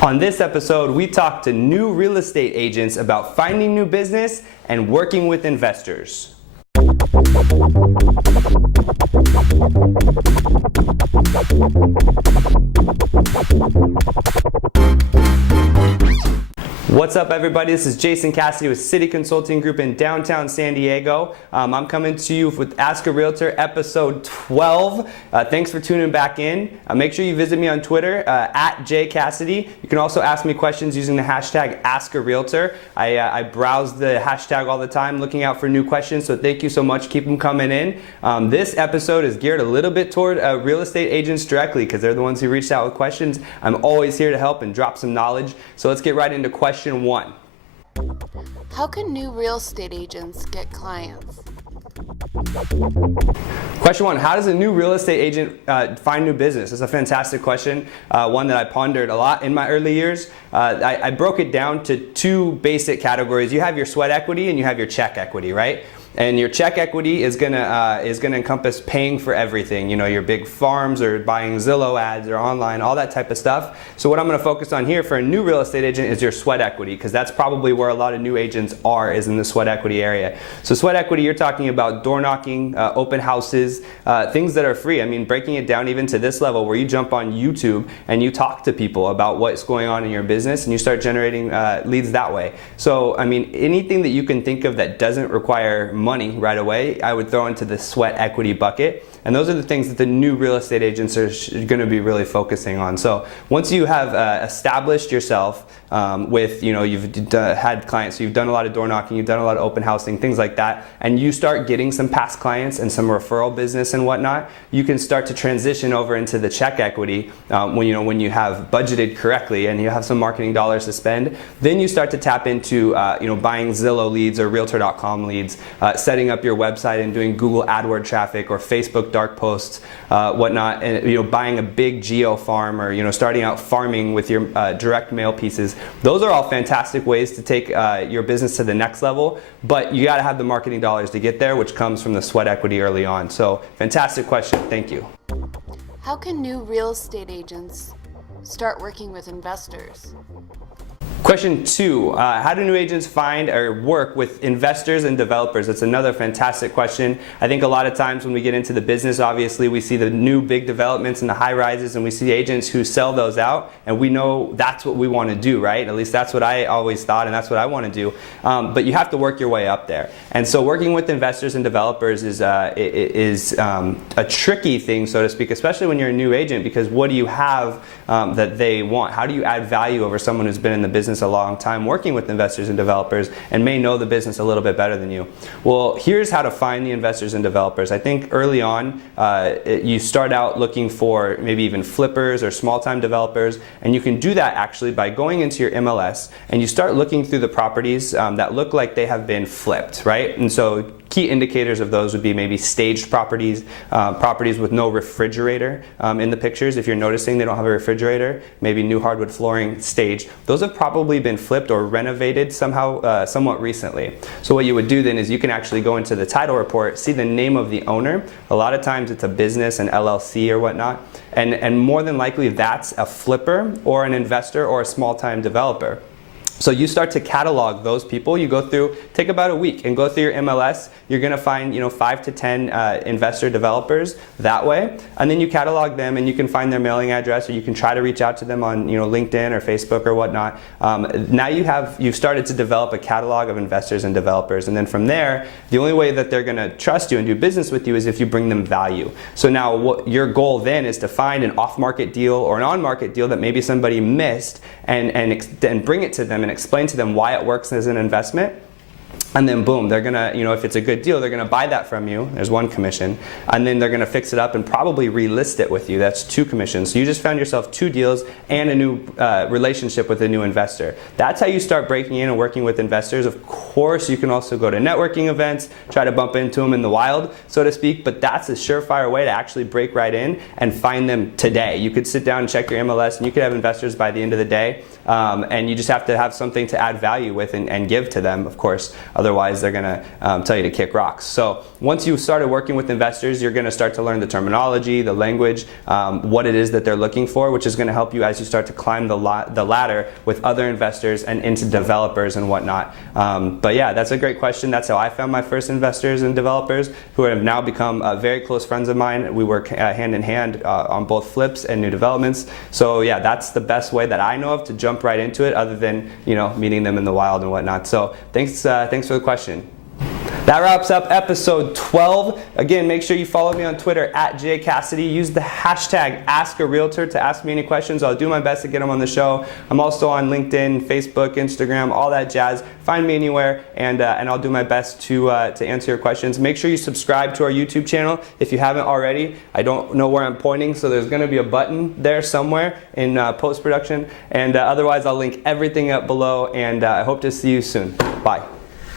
On this episode, we talk to new real estate agents about finding new business and working with investors. What's up, everybody? This is Jason Cassity with Cassity Consulting Group in downtown San Diego. I'm coming to you with Ask a Realtor episode 12. Thanks for tuning back in. Make sure you visit me on Twitter at jcassity. You can also ask me questions using the hashtag Ask a Realtor. I browse the hashtag all the time looking out for new questions, so thank you so much. Keep them coming in. This episode is geared a little bit toward real estate agents directly because they're the ones who reached out with questions. I'm always here to help and drop some knowledge. So let's get right into question one. How can new real estate agents get clients? Question one, how does a new real estate agent find new business? It's a fantastic question, one that I pondered a lot in my early years. I broke it down to two basic categories. You have your sweat equity and you have your check equity, right? And your check equity is gonna encompass paying for everything. You know, your big farms or buying Zillow ads or online, all that type of stuff. So what I'm gonna focus on here for a new real estate agent is your sweat equity, because that's probably where a lot of new agents are, is in the sweat equity area. So sweat equity, you're talking about door knocking, open houses, things that are free. I mean, breaking it down even to this level where you jump on YouTube and you talk to people about what's going on in your business and you start generating leads that way. So, I mean, anything that you can think of that doesn't require money right away, I would throw into the sweat equity bucket. And those are the things that the new real estate agents are going to be really focusing on. So once you have established yourself with, you know, you've had clients, so you've done a lot of door knocking, you've done a lot of open housing, things like that, and you start getting some past clients and some referral business and whatnot, you can start to transition over into the check equity when you have budgeted correctly and you have some marketing dollars to spend. Then you start to tap into buying Zillow leads or Realtor.com leads, setting up your website and doing Google AdWord traffic or Facebook dark posts, whatnot, and buying a big geo farm or starting out farming with your direct mail pieces. Those are all fantastic ways to take your business to the next level, but you got to have the marketing dollars to get there, which comes from the sweat equity early on. So fantastic question. Thank you. How can new real estate agents start working with investors? Question two, how do new agents find or work with investors and developers? That's another fantastic question. I think a lot of times when we get into the business, obviously we see the new big developments and the high rises, and we see agents who sell those out, and we know that's what we want to do, right? At least that's what I always thought, and that's what I want to do. But you have to work your way up there. And so working with investors and developers is a tricky thing, so to speak, especially when you're a new agent, because what do you have that they want? How do you add value over someone who's been in the business a long time working with investors and developers and may know the business a little bit better than you? Well, here's how to find the investors and developers. I think early on, you start out looking for maybe even flippers or small-time developers, and you can do that actually by going into your MLS and you start looking through the properties that look like they have been flipped, right? And so key indicators of those would be maybe staged properties, properties with no refrigerator in the pictures. If you're noticing they don't have a refrigerator, maybe new hardwood flooring, staged. Those have probably been flipped or renovated somehow, somewhat recently. So what you would do then is you can actually go into the title report, see the name of the owner. A lot of times it's a business, an LLC or whatnot, and more than likely that's a flipper or an investor or a small-time developer. So you start to catalog those people. You go through, take about a week and go through your MLS. You're going to find 5 to 10 investor developers that way, and then you catalog them and you can find their mailing address, or you can try to reach out to them on LinkedIn or Facebook or whatnot. Now you've started to develop a catalog of investors and developers, and then from there, the only way that they're going to trust you and do business with you is if you bring them value. So now what your goal then is to find an off-market deal or an on-market deal that maybe somebody missed and bring it to them and explain to them why it works as an investment. And then boom, they're gonna, if it's a good deal, they're gonna buy that from you. There's one commission. And then they're gonna fix it up and probably relist it with you. That's 2 commissions. So you just found yourself 2 deals and a new relationship with a new investor. That's how you start breaking in and working with investors. Of course, you can also go to networking events, try to bump into them in the wild, so to speak, but that's a surefire way to actually break right in and find them today. You could sit down and check your MLS and you could have investors by the end of the day. And you just have to have something to add value with and give to them, of course. Otherwise, they're going to tell you to kick rocks. So once you started working with investors, you're going to start to learn the terminology, the language, what it is that they're looking for, which is going to help you as you start to climb the ladder with other investors and into developers and whatnot. But yeah, that's a great question. That's how I found my first investors and developers, who have now become very close friends of mine. We work hand in hand on both flips and new developments. So yeah, that's the best way that I know of to jump right into it, other than meeting them in the wild and whatnot. So thanks for the question. That wraps up episode 12. Again, make sure you follow me on Twitter @JCassity. Use the hashtag #AskARealtor to ask me any questions. I'll do my best to get them on the show. I'm also on LinkedIn, Facebook, Instagram, all that jazz. Find me anywhere, and I'll do my best to answer your questions. Make sure you subscribe to our YouTube channel if you haven't already. I don't know where I'm pointing, so there's going to be a button there somewhere in post-production. And otherwise, I'll link everything up below, and I hope to see you soon. Bye.